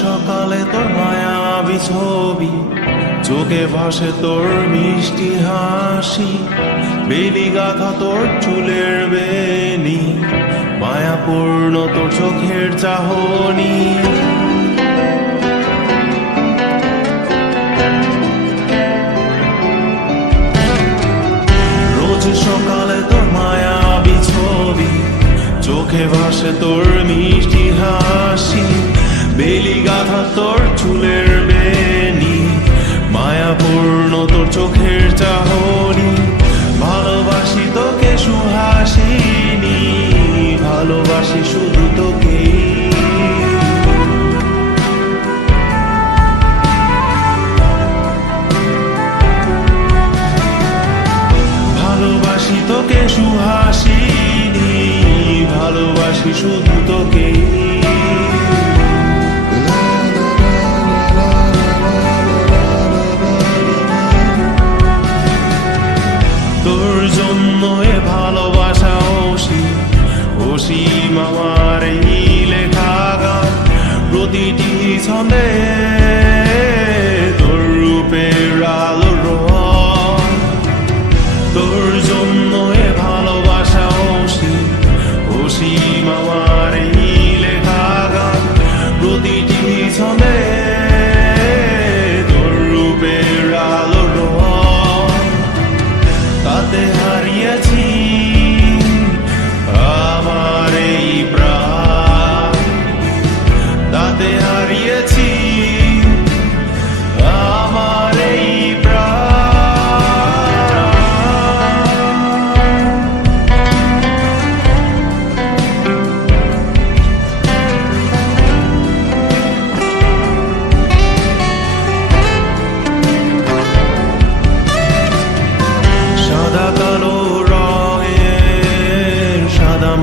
সকালে তোর মায়াবি ছবি চোখে ভাসে তোর মিষ্টি হাসি বেলি গাথা তোর চুলের বেনি মায়াপূর্ণ তোর চোখের চাহনি। রোজ সকালে তোর মায়াবি ছবি চোখে ভাসে তোর মিষ্টি হাসি বেলি গাথা তোর চুলের বেনি মায়াপূর্ণ তোর চোখের চাহনি, ভালোবাসি তোকে সুহাসিনী, ভালোবাসি শুধু তোকে ভালোবাসি তোকে সুহাসিনী, ভালোবাসি শুধু তোকে তাতে হারিয়েছি। আমার এই প্রাণ তাতে হারিয়েছি।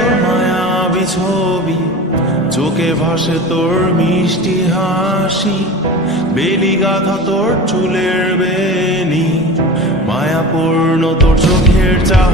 তোর মায়াবী ছবি, চোখে ভাসে তোর মিষ্টি হাসি, বেলি গাথা তোর চুলের বেনি, মায়াপূর্ণ তোর চোখের চাহনি